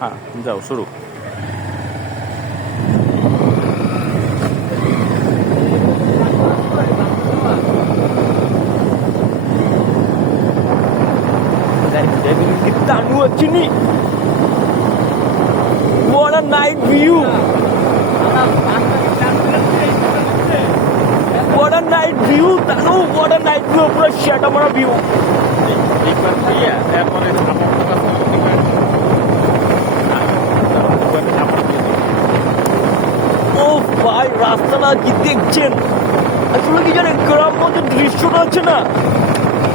हाँ जाओ शुरू। What a night view! What a night view! Tanu, what a night view! पूरा shut हमारा view. एक बार भैया एयरपोर्ट ও ভাই রাস্তাটা কি দেখছেন? আসলে কি জানেন গ্রাম্য যে দৃশ্যটা আছে না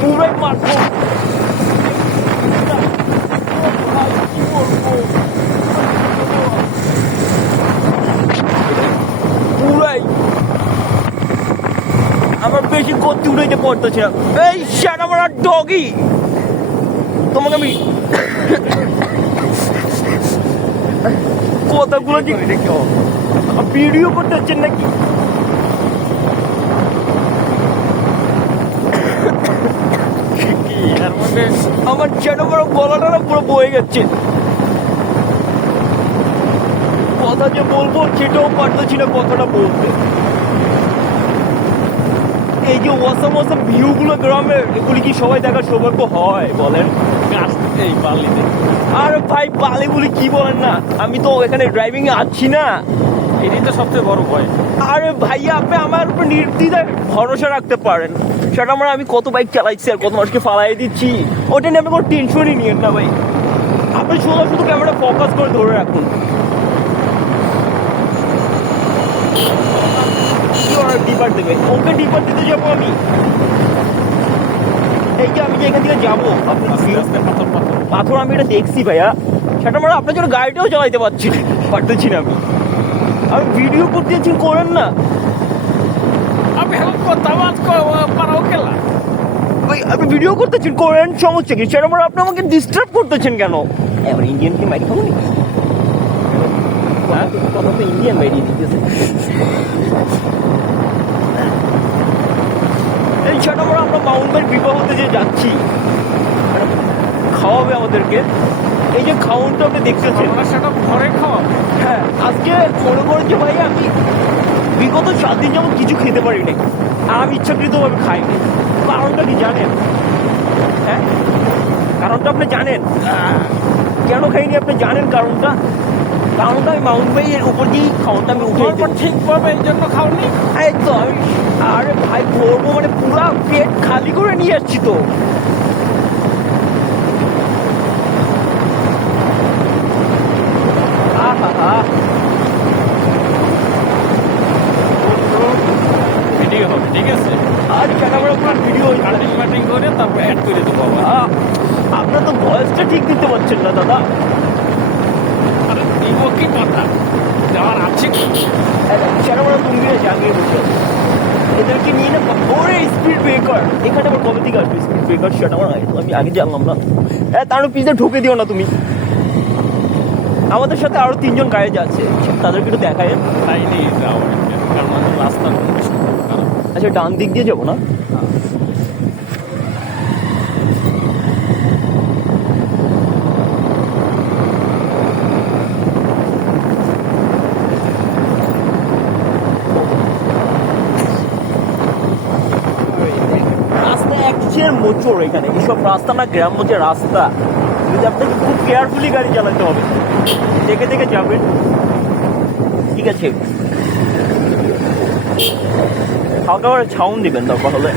পুরাই মাত্র পুরাই আমার বেশি গতি উড়াইতে পড়তেছে না। এই শ্যাট আমার ডগি তোমাকে আমি কথাগুলো ভিডিও করতে হচ্ছেন নাকি? আমার যেন বড় গলাটা পুরো বয়ে গেছে, কথা যে বলবো সেটাও পারতেছি না কথাটা বলতে। এই যে ওয়াসাম ওয়াসাম ভিউ গুলো গ্রামের, এগুলি কি সবাই দেখার সৌভাগ্য হয় বলেন? এই বালিতে আর ভাই বালিগুলি কি বলেন না, আমি তো এখানে ড্রাইভিং এ আছি না। এটাই তো সবচেয়ে বড় ভয়। আরে ভাইয়া আপনি আমার উপর নির্দ্বিধায় ভরসা রাখতে পারেন। সেটা আমি কত বাইক চালাইছি আর কত মানুষকে ফালাই দিচ্ছি, ওটা নিয়ে আপনি কোনো টেনশনই নিয়েন না ভাই। আপনি শুধু ক্যামেরা ফোকাস করে ধরে রাখুন। ডিপার দেবে, ওকে ডিপার দিতে যাবো আমি। এই যে আমি যে এখান থেকে যাবো পাথর আমি এটা দেখছি ভাইয়া, সেটা আপনার জন্য গাড়িটাও চালাইতে পারতেছি না আমি ভিডিও করতেছি করেন না। আমি পারাও গেলা ভাই আপনি ভিডিও করতেছেন করেন, সমস্যা কি? সেটা আপনি আমাকে ডিস্টার্ব করতেছেন কেন? এবার ইন্ডিয়ান কি মাইক খাবো নি? কথা তো ইন্ডিয়ান বাইরে দিতেছে। এই সেটা আমরা মাউন্ট ভাই বিবাহতে যে যাচ্ছি, খাওয়াবে আমাদেরকে। এই যে খাওয়ানটা আপনি দেখতেছেন সেটা ঘরে খাওয়া। হ্যাঁ, আজকে মনে করেন যে ভাই আমি বিগত 7 দিন যেমন কিছু খেতে পারি নাই, আমি ইচ্ছাকৃতভাবে খাইনি। কারণটা কি জানেন? হ্যাঁ, কারণটা আপনি জানেন কেন খাইনি? আপনি জানেন কারণটা? কারণটা আমি মাউন্ট ভাইয়ের উপর দিয়েই খাওয়ানটা আমি উঠে ঠিকভাবে এই জন্য খাওনি। এই তো আমি, আরে ভাই করবো মানে পুরা পেট খালি করে নিয়ে আসছি তো। ভিডিও হবে ঠিক আছে, আর ক্যামেরা পুরো ভিডিও কাটিং করে তারপর অ্যাড করে দেবো। আপনার তো ভয়েসটা ঠিক দিতে পারছেন না দাদা। আরে দিব কি কথা, যাওয়ার আছে কি? ক্যামেরা তুমি জানিয়ে বসে এদেরকে নিয়ে না ওরে স্পিড ব্রেকার, এখানে আবার কবে থেকে আসবে স্পিড ব্রেকার? সেটা আমার আমি আগে জানলাম না। হ্যাঁ, তার পিছনে ঢুকে দিও না তুমি। আমাদের সাথে আরো 3 জন গাড়ি যাচ্ছে, তাদেরকে একটু দেখায়। তাই নিয়ে যাও, কারণ রাস্তা আচ্ছা ডান দিক দিয়ে যাবো না? রাস্তা একচের মোচড়, এখানে এসব রাস্তা না গ্রাম্য যে রাস্তা, যদি আপনাকে খুব কেয়ারফুলি গাড়ি চালাতে হবে, দেখে দেখে যাবেন। ঠিক আছে, হালকা করে ছাউন দিবেন দরকার হলে।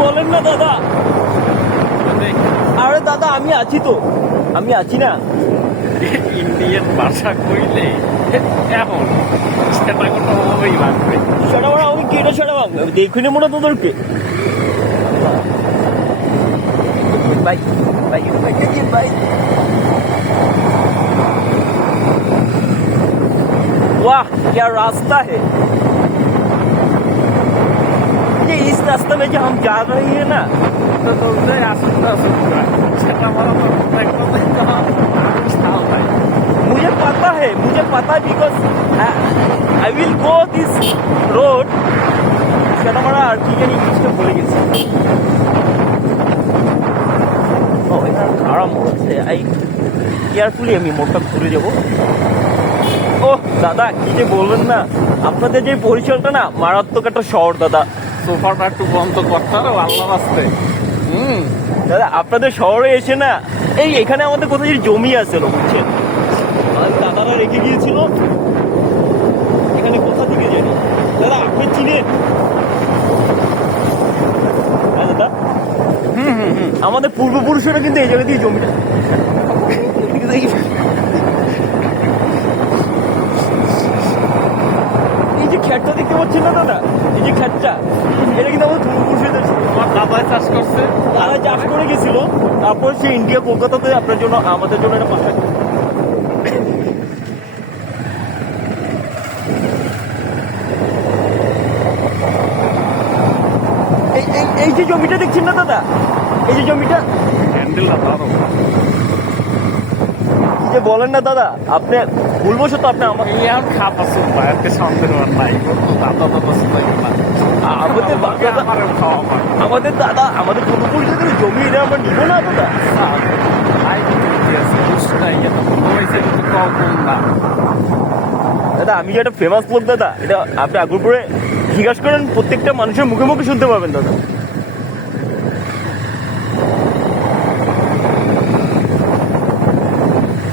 বলেন না দাদা। আরে দাদা আমি আছি তো, আমি আছি না। ইন্ডিয়ান ভাষা কইলে এখন সেটা কোনো হবেই লাগবে। সেটা আমি কেটে সেটা ভাববে দেখুন মনে তোদেরকে। भाई भाई भाई वाह क्या रास्ता है ये। इस रास्ते में जो हम जा रहे हैं ना, तो तुमसे आसुदा सुनता है हमारा तो भाई मुझे पता है because I will go this road সেটা আমরা আর কি জানি ইংলিশটা ভুলে গেছি ও এখানে খারাপ মোড় আছে কেয়ারফুলি আমি মোড়টা ঘুরে যাব ও দাদা কি যে বলবেন না আপনাদের যে পরিচয়টা না মারাত্মক একটা শহর দাদা সোফাটা একটু বন্ধ করতে হবে আল্লাহ রাস্তে। দাদা আপনাদের শহরে এসে না এখানে আমাদের কোথায় যে জমি আছে বুঝছেন আমাদের দাদারা রেখে গিয়েছিল এখানে কোথা থেকে জানি দাদা আপনি চিনেন হ্যাঁ দাদা আমাদের পূর্বপুরুষরা কিন্তু এই জায়গা দিয়ে জমিটা এই যে খ্যাটটা দেখতে পাচ্ছেন না দাদা এই যে খ্যাটটা এটা কিন্তু আমাদের পূর্বপুরুষদের ছিল আমার দাদাই চাষ করছে, তারা চাষ করে গেছিল তারপর সে ইন্ডিয়া কলকাতাতে আপনার জন্য আমাদের জন্য এটা পাঠায় এই যে জমিটা দেখছেন না দাদা এই যে জমিটা হ্যান্ডেলটা ধরো। কি যে বলেন না দাদা আপনি ভুলবশত আপনি আমাকে এই আর খাতা সুন্দর এতে সন্দেহ আর নাই, দাদা দাদা সুন্দর না আমাদের দাদা খাওয়া হয় আমাদের দাদা আমাদের পূর্বপুরুষদের জমি এটা আমরা নিব না দাদা দাদা আমি যে একটা ফেমাস লোক দাদা এটা আপনি আগুরপুরে জিজ্ঞাসা করেন প্রত্যেকটা মানুষের মুখে মুখে শুনতে পাবেন দাদা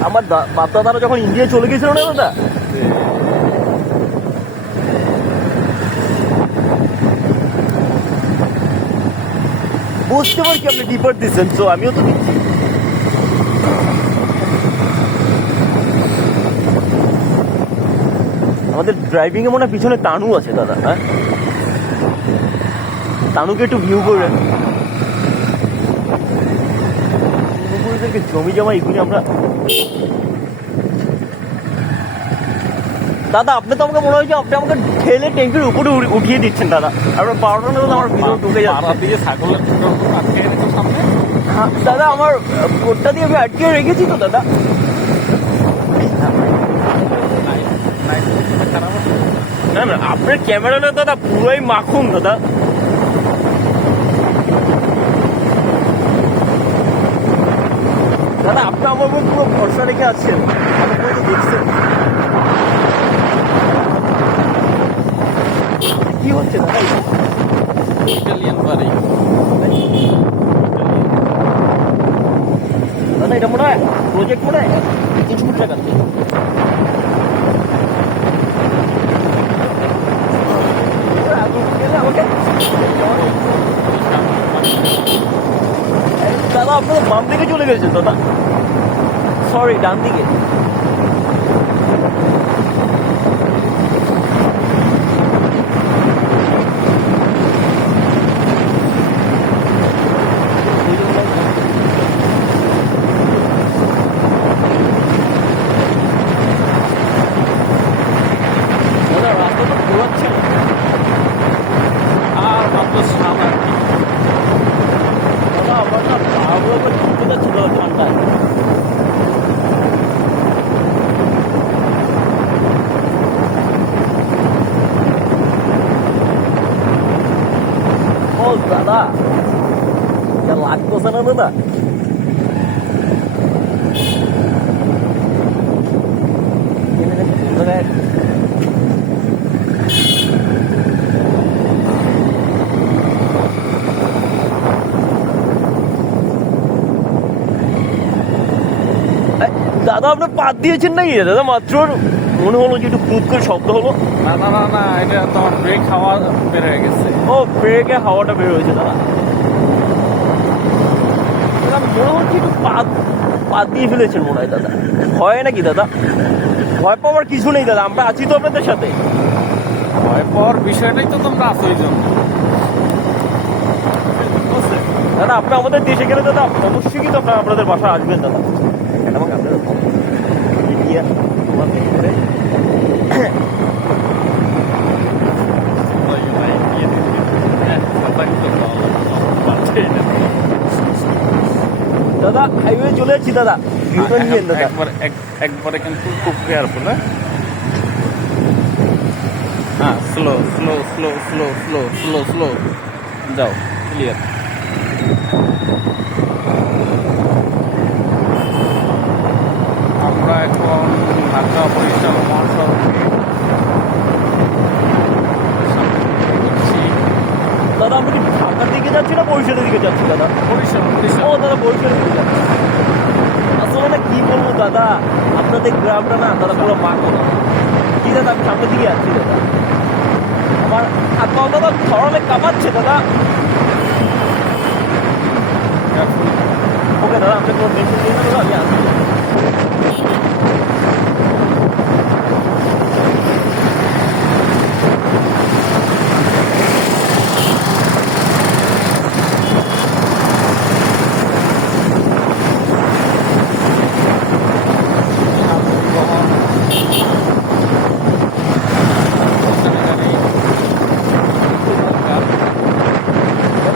আমার বাপ দাদারা যখন ইন্ডিয়া চলে গেছিল না দাদা বুঝতে পারছি আপনি ডিপার দিচ্ছেন তো আমিও তো দিচ্ছি আমাদের ড্রাইভিং এ মনে হয় পিছনে তানু আছে দাদা হ্যাঁ তানুকে একটু ভিউ করবেন পূর্বপুরুষদেরকে জমি জমা এগুলি আমরা দাদা আপনি তো আমাকে মনে হয় যে আপনি আমাকে ঠেলে ট্যাঙ্কের উপরে উঠিয়ে দিচ্ছেন দাদা আপনার বারোটা দাদা আমার ভিতরে ঢুকে যাচ্ছে দিয়ে ছাগলের আটকে রেখে সামনে দাদা আমার কোটটা দিয়ে আমি আটকে রেখেছি তো দাদা না না আপনার ক্যামেরাটা দাদা পুরোই মাখুন দাদা দাদা আপনি আমার উপর পুরো ভরসা রেখে আছেন আমার তো দেখছেন কি হচ্ছে দাদা ইটালিয়ান বাড়ি দাদা এটা মনে হয় প্রজেক্ট মনে হয় 3 কোটি টাকা দাদা আপনার বাম দিকে চলে গেছেন দাদা সরি ডান দিকে দাদা রাস্তা তো ঘোরাচ্ছে না আর মাত্র সামনে দাদা আমার না পাগুলো করে ঢুকে যাচ্ছে দাদা ঠান্ডায় ও দাদা যা লাগতেছে না দাদা দাদা আপনি পাত দিয়েছেন নাকি দাদা মাত্র মনে হলো যে একটু কুদ করে শব্দ হলো না না না না এটা তোমার ব্রেক হাওয়া বের হয়ে গেছে। ও ব্রেকে হাওয়াটা বের হয়েছে দাদা দাদা মনে হচ্ছে একটু পাত দিয়ে ফেলেছেন মনে হয় দাদা ভয় নাকি দাদা ভয় পাওয়ার কিছু নেই দাদা আমরা আছি তো আপনাদের সাথে ভয় পাওয়ার বিষয়টাই তো তোমরা আছো এই জন্য। দাদা আপনি আমাদের দেশে গেলে দাদা অবশ্যই কিন্তু আপনারা আপনাদের বাসা আসবেন দাদা আমাকে আপনাদের ইন্ডিয়া তোমাদের করে দাদা হাইওয়ে চলে যাচ্ছি দাদা, ভিউটা নিয়েন দাদা। একবারে কিন্তু খুব কেয়ারফুল। হ্যাঁ, slow slow slow slow slow slow slow যাও, ক্লিয়ার। আমরা এখন ঢাকা বরিশাল মহাসড়কে দাদা আমি কি ঢাকার দিকে যাচ্ছি না বরিশালের দিকে যাচ্ছি দাদা? বরিশাল ও দাদা বরিশালের দিকে যাচ্ছি। আসলে না কি বলবো দাদা, আপনাদের গ্রামটা না দাদা পুরো মাঠো না। কি দাদা আমি সামনের দিকে যাচ্ছি দাদা, আমার হাত পাও দাদা সরলে কাঁপাচ্ছে দাদা। ওকে দাদা আপনি কোনো টেনশন নিয়ে দাদা, আমি আসছি।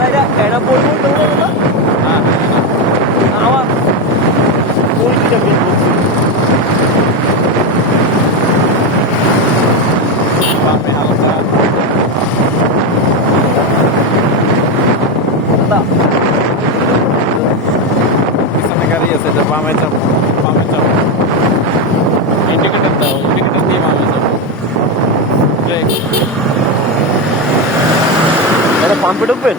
দাদা এটা বলবো দেবো দাদা, আমার পরিচিত বের করছি। দাদা পিছনে গাড়ি আছে, এটা বামে যাবো, বামে যাবো। ইন্ডিকেটার দাও, ইন্ডিকেটার দিয়ে বামে যাবো। দাদা পাম্পে ঢুকবেন?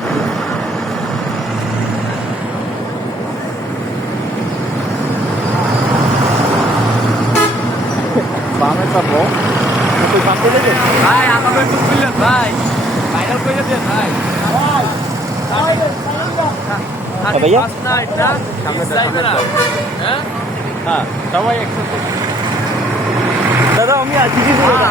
বামে যাবো। তুই পাম্পে ঢুকবেন? ভাই আমাকে একটু খুললেন ভাই, ফাইনাল করে দেন ভাই। ভাইয়া হ্যাঁ, সবাই একসাথে। দাদা আমি আছি কিন্তু দাদা।